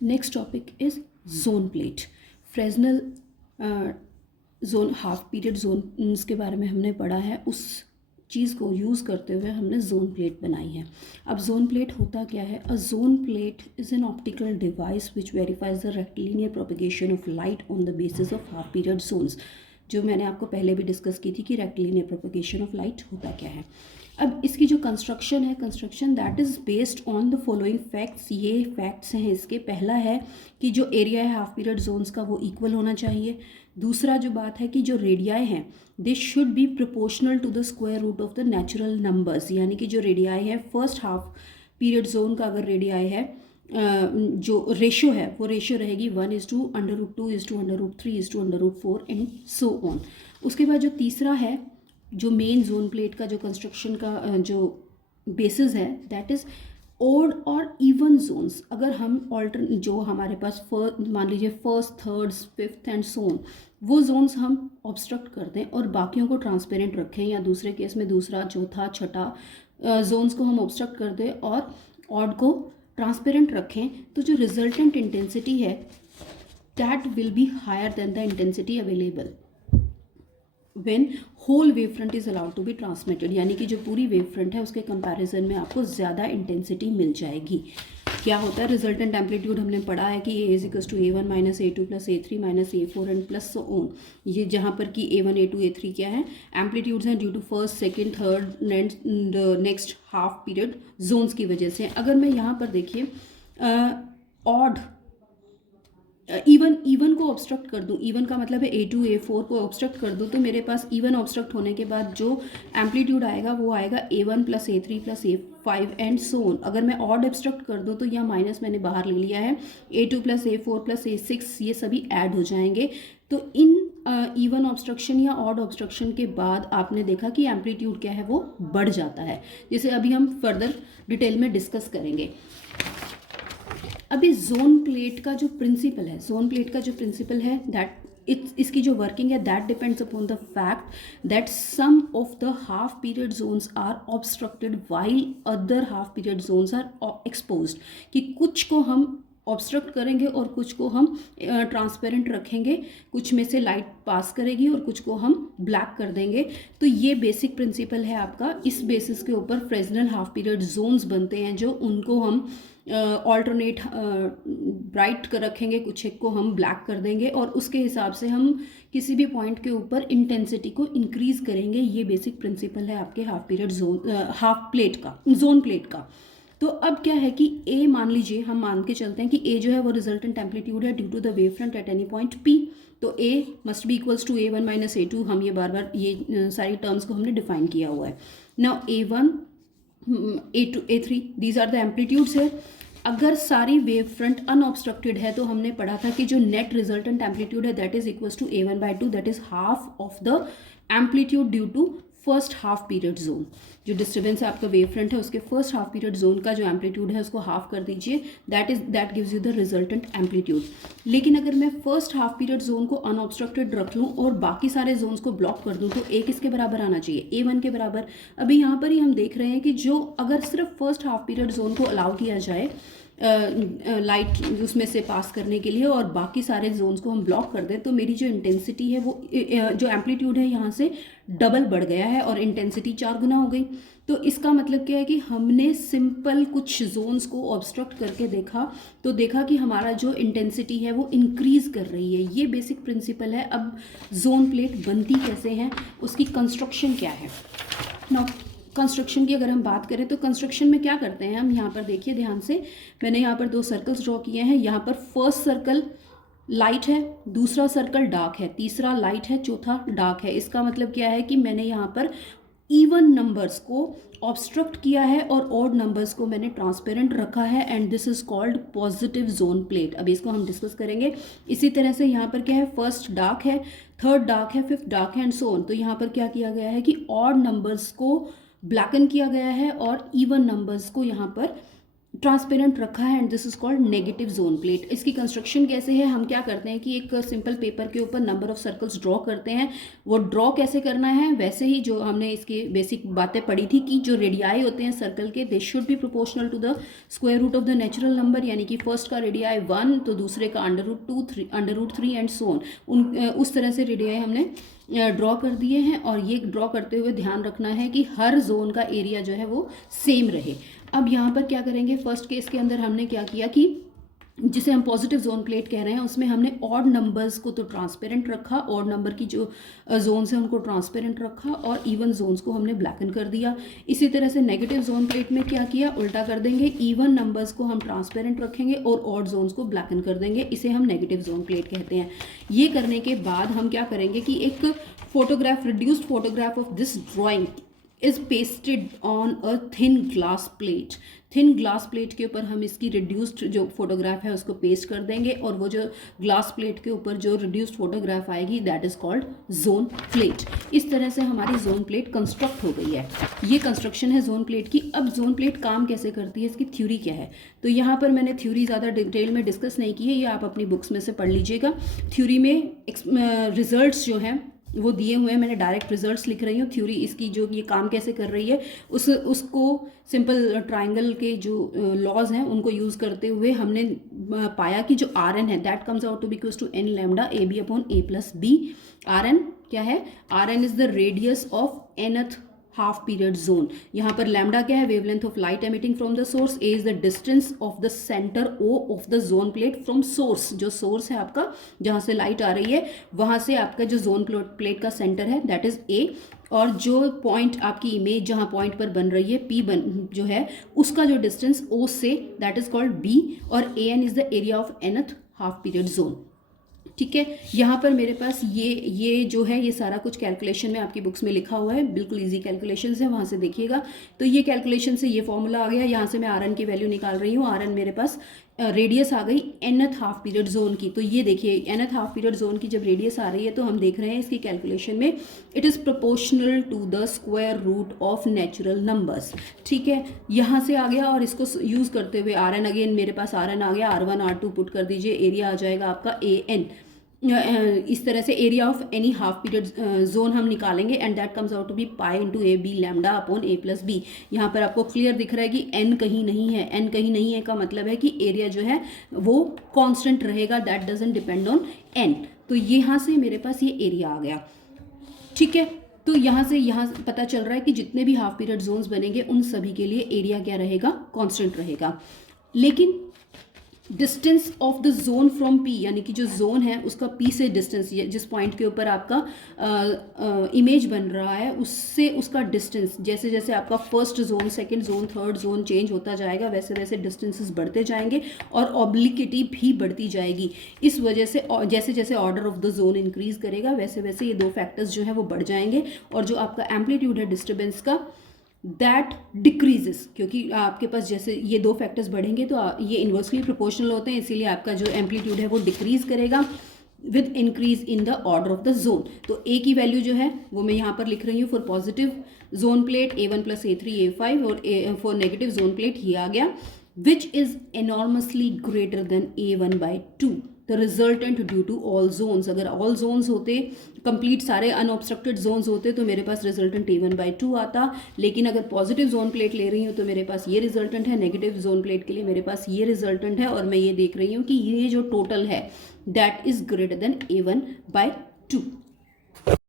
Next topic is zone plate. Fresnel zone half period zones के बारे में हमने पढ़ा है, उस चीज़ को यूज़ करते हुए हमने जोन प्लेट बनाई है। अब जोन प्लेट होता क्या है? A zone plate is an optical device which verifies the rectilinear propagation of light on the basis of half period zones. जो मैंने आपको पहले भी डिस्कस की थी कि रेक्टिलिनियर प्रोपिगेशन ऑफ लाइट होता क्या है। अब इसकी जो कंस्ट्रक्शन है, construction that is based on the following facts. ये फैक्ट्स हैं इसके। पहला है कि जो एरिया है हाफ पीरियड जोन्स का वो इक्वल होना चाहिए। दूसरा जो बात है कि जो रेडियाई हैं they should be proportional to the square root of the natural numbers, यानी कि जो रेडियाई है फर्स्ट हाफ पीरियड जोन का अगर रेडियाई है जो रेशो है वो रेशो रहेगी 1:√2:√3:√4 एंड सो ऑन। उसके बाद जो तीसरा है, जो मेन जोन प्लेट का जो कंस्ट्रक्शन का जो बेसिस है दैट इज़ ओड और इवन जोन्स। अगर हम ऑल्टर जो हमारे पास मान लीजिए फर्स्ट, थर्ड, फिफ्थ एंड सोन, वो जोन्स हम ऑब्स्ट्रक्ट कर दें और बाकियों को ट्रांसपेरेंट रखें, या दूसरे केस में दूसरा, चौथा, छठा जोन्स को हम ऑब्स्ट्रक्ट कर दें और ऑड को ट्रांसपेरेंट रखें, तो जो रिजल्टेंट इंटेंसिटी है that will be higher than the intensity available when whole wave front is allowed to be transmitted, यानी कि जो पूरी वेव फ्रंट है उसके कंपैरिजन में आपको ज़्यादा इंटेंसिटी मिल जाएगी। क्या होता है रिजल्टेंट एम्पलीट्यूड? हमने पढ़ा है कि A is equals to A1 minus A2 plus A3 minus A4 and plus so on. ये जहाँ पर कि A1 A2 A3 क्या है? एम्पलीट्यूड्स हैं due to first, second, third and next half period zones की वजह से। अगर मैं यहाँ पर देखिए ऑड इवन को ऑब्स्ट्रक्ट कर दूं, इवन का मतलब है A2 A4 को ऑब्स्ट्रक्ट कर दूं, तो मेरे पास इवन ऑब्स्ट्रक्ट होने के बाद जो एम्पलीट्यूड आएगा वो आएगा A1 plus A3 plus A5 and so on. अगर मैं ऑड ऑब्स्ट्रक्ट कर दूं तो यहाँ माइनस मैंने बाहर ले लिया है, A2 plus A4 plus A6 ये सभी ऐड हो जाएंगे। तो इन इवन ऑब्स्ट्रक्शन या ऑड ऑब्स्ट्रक्शन के बाद आपने देखा कि एम्पलीट्यूड क्या है वो बढ़ जाता है, जिसे अभी हम फर्दर डिटेल में डिस्कस करेंगे। अभी जोन प्लेट का जो प्रिंसिपल है, जोन प्लेट का जो प्रिंसिपल है दैट इसकी जो वर्किंग है that depends upon the fact that some of the half period zones are obstructed while other half period zones are exposed, कि कुछ को हम ऑब्स्ट्रक्ट करेंगे और कुछ को हम ट्रांसपेरेंट रखेंगे, कुछ में से लाइट पास करेगी और कुछ को हम ब्लैक कर देंगे। तो ये बेसिक प्रिंसिपल है आपका। इस बेसिस के ऊपर फ्रेजनल हाफ पीरियड जोन्स बनते हैं, जो उनको हम ऑल्टरनेट ब्राइट कर रखेंगे, कुछ एक को हम ब्लैक कर देंगे और उसके हिसाब से हम किसी भी पॉइंट के ऊपर इंटेंसिटी को इंक्रीज करेंगे। ये बेसिक प्रिंसिपल है आपके half period zone half plate का, जोन प्लेट का। तो अब क्या है कि ए, मान लीजिए हम मान के चलते हैं कि ए जो है वो रिजल्टेंट एम्पलीट्यूड है due to the wave front at any point P. तो A must be equals to A1 minus A2। हम ये बार बार ये सारी टर्म्स को हमने डिफाइन किया हुआ है। Now A1 A2 A3 these are the amplitudes है। अगर सारी वेव फ्रंट अनऑब्स्ट्रक्टेड है तो हमने पढ़ा था कि जो नेट रिजल्टेंट एम्पलीट्यूड है that is equals to A1/2, that is half of the amplitude due to first half period zone. जो डिस्टर्बेंस है आपका वेव फ्रंट है उसके फर्स्ट हाफ पीरियड जोन का जो एम्पलीट्यूड है उसको हाफ कर दीजिए, that gives you the resultant amplitude. लेकिन अगर मैं फर्स्ट हाफ पीरियड जोन को अनऑब्स्ट्रक्टेड रख लूँ और बाकी सारे जोन्स को ब्लॉक कर दूँ तो ए किसके बराबर आना चाहिए? A1 के बराबर। अभी यहाँ पर ही हम देख रहे हैं कि जो अगर सिर्फ फर्स्ट हाफ पीरियड जोन को अलाउ किया जाए लाइट उसमें से पास करने के लिए और बाकी सारे जोन्स को हम ब्लॉक कर दें, तो मेरी जो इंटेंसिटी है वो जो एम्पलीट्यूड है यहाँ से डबल बढ़ गया है और इंटेंसिटी 4 गुना हो गई। तो इसका मतलब क्या है कि हमने सिंपल कुछ जोन्स को ऑब्स्ट्रक्ट करके देखा तो देखा कि हमारा जो इंटेंसिटी है वो इंक्रीज कर रही है। ये बेसिक प्रिंसिपल है। अब जोन प्लेट बनती कैसे हैं, उसकी कंस्ट्रक्शन क्या है। नाउ कंस्ट्रक्शन की अगर हम बात करें तो कंस्ट्रक्शन में क्या करते हैं हम, यहाँ पर देखिए ध्यान से, मैंने यहाँ पर 2 सर्कल्स ड्रॉ किए हैं। यहाँ पर फर्स्ट सर्कल लाइट है, दूसरा सर्कल डार्क है, तीसरा लाइट है, चौथा डार्क है। इसका मतलब क्या है कि मैंने यहाँ पर इवन नंबर्स को ऑब्स्ट्रक्ट किया है और ऑड नंबर्स को मैंने ट्रांसपेरेंट रखा है and this is called positive zone plate. अब इसको हम डिस्कस करेंगे। इसी तरह से यहाँ पर क्या है, फर्स्ट डार्क है, थर्ड डार्क है, फिफ्थ डार्क है एंड सो ऑन। तो यहाँ पर क्या किया गया है कि ऑड नंबर्स को ब्लैकन किया गया है और इवन नंबर्स को यहाँ पर ट्रांसपेरेंट रखा है and this is called negative zone plate. इसकी कंस्ट्रक्शन कैसे है, हम क्या करते हैं कि एक सिंपल पेपर के ऊपर नंबर ऑफ सर्कल्स ड्रॉ करते हैं। वो ड्रॉ कैसे करना है, वैसे ही जो हमने इसकी बेसिक बातें पढ़ी थी कि जो रेडियाई होते हैं सर्कल के, they should be proportional to the square root of the natural number, यानी कि फर्स्ट का रेडियाई 1 तो दूसरे का √2 एंड सो ऑन। उस तरह से रेडियाई हमने ड्रॉ कर दिए हैं। और ये ड्रॉ करते हुए ध्यान रखना है कि हर जोन का एरिया जो है वो सेम रहे। अब यहाँ पर क्या करेंगे, फर्स्ट केस के अंदर हमने क्या किया कि जिसे हम पॉजिटिव जोन प्लेट कह रहे हैं उसमें हमने ऑड नंबर्स को तो ट्रांसपेरेंट रखा, ऑड नंबर की जो जोन्स हैं उनको ट्रांसपेरेंट रखा, और इवन जोन्स को हमने ब्लैकन कर दिया। इसी तरह से नेगेटिव जोन प्लेट में क्या किया, उल्टा कर देंगे, इवन नंबर्स को हम ट्रांसपेरेंट रखेंगे और ऑड जोन्स को ब्लैकन कर देंगे। इसे हम नेगेटिव जोन प्लेट कहते हैं। ये करने के बाद हम क्या करेंगे कि एक photograph, reduced photograph of this drawing is pasted on a thin glass plate. Thin glass plate के ऊपर हम इसकी रिड्यूस्ड जो फोटोग्राफ है उसको पेस्ट कर देंगे, और वो जो ग्लास प्लेट के ऊपर जो रिड्यूस्ड फोटोग्राफ आएगी that is called zone plate. इस तरह से हमारी जोन प्लेट कंस्ट्रक्ट हो गई है। ये कंस्ट्रक्शन है जोन प्लेट की। अब जोन प्लेट काम कैसे करती है, इसकी थ्योरी क्या है, तो यहाँ पर मैंने थ्योरी ज़्यादा डिटेल में डिस्कस नहीं की है, ये आप अपनी बुक्स में से पढ़ लीजिएगा। थ्योरी में रिजल्ट्स जो हैं वो दिए हुए हैं, मैंने डायरेक्ट रिजल्ट्स लिख रही हूँ। थ्योरी इसकी जो ये काम कैसे कर रही है उसको सिंपल ट्राइंगल के जो लॉज हैं उनको यूज़ करते हुए हमने पाया कि जो आर एन है that comes out to be equals to N lambda A B upon A plus B. R N क्या है, R N is the radius of nth half period zone. यहाँ पर लैम्डा क्या है, wavelength of light emitting from the source. A is the distance of the centre O of the zone plate from source. जो source है आपका जहाँ से light आ रही है वहाँ से आपका जो जोन प्लेट का सेंटर है दैट इज ए, और जो पॉइंट आपकी इमेज जहाँ पॉइंट पर बन रही है पी जो है उसका जो distance O say that is called B, और A N is the area of nth half period zone. ठीक है, यहाँ पर मेरे पास ये जो है ये सारा कुछ कैलकुलेशन में आपकी बुक्स में लिखा हुआ है, बिल्कुल इजी कैलकुलेशंस है, वहाँ से देखिएगा। तो ये कैलकुलेशन से ये फॉर्मूला आ गया, यहाँ से मैं आर एन की वैल्यू निकाल रही हूँ। आर एन मेरे पास रेडियस आ गई एनथ हाफ पीरियड जोन की। तो ये देखिए एनथ हाफ पीरियड जोन की जब रेडियस आ रही है तो हम देख रहे हैं इसकी कैलकुलेशन में it is proportional to the square root of natural numbers. ठीक है, यहाँ से आ गया, और इसको यूज़ करते हुए आर एन अगेन मेरे पास आर एन आ गया, R1 R2 पुट कर दीजिए, एरिया आ जाएगा आपका ए एन। इस तरह से area of any half period zone हम निकालेंगे and that comes out to be pi into A B lambda upon A plus B. यहाँ पर आपको क्लियर दिख रहा है कि एन कहीं नहीं है। एन कहीं नहीं है का मतलब है कि एरिया जो है वो कांस्टेंट रहेगा, that doesn't depend on an. तो यहाँ से मेरे पास ये एरिया आ गया। ठीक है, तो यहाँ से यहाँ पता चल रहा है कि जितने भी हाफ पीरियड जोन्स बनेंगे उन सभी के लिए एरिया क्या रहेगा, कांस्टेंट रहेगा। लेकिन distance of the zone from P, यानी कि जो जोन है उसका पी से डिस्टेंस, जिस पॉइंट के ऊपर आपका इमेज बन रहा है उससे उसका डिस्टेंस, जैसे जैसे आपका first zone, second zone, third zone change होता जाएगा वैसे वैसे डिस्टेंसेस बढ़ते जाएंगे और ऑब्लिक्विटी भी बढ़ती जाएगी। इस वजह से जैसे जैसे order of the zone increase करेगा वैसे वैसे ये दो फैक्टर्स जो है वो बढ़ जाएंगे, और जो आपका एम्पलीट्यूड है डिस्टर्बेंस का दैट डिक्रीजेस, क्योंकि आपके पास जैसे ये दो फैक्टर्स बढ़ेंगे तो ये इन्वर्सली प्रोपोर्शनल होते हैं, इसीलिए आपका जो एम्पलीट्यूड है वो डिक्रीज करेगा with increase in the order of the zone. तो ए की वैल्यू जो है वो मैं यहाँ पर लिख रही हूँ for positive zone plate A1 + A3 A5, और फॉर नेगेटिव जोन प्लेट ये आ गया which is enormously greater than A1/2 the resultant due to all zones. अगर ऑल जोन्स होते, कंप्लीट सारे अनऑब्स्ट्रक्टेड जोन्स होते तो मेरे पास रिजल्टेंट A1/2 आता, लेकिन अगर पॉजिटिव जोन प्लेट ले रही हूँ तो मेरे पास ये रिजल्टेंट है, नेगेटिव जोन प्लेट के लिए मेरे पास ये रिजल्टेंट है, और मैं ये देख रही हूँ कि ये जो टोटल है that is greater than A1/2।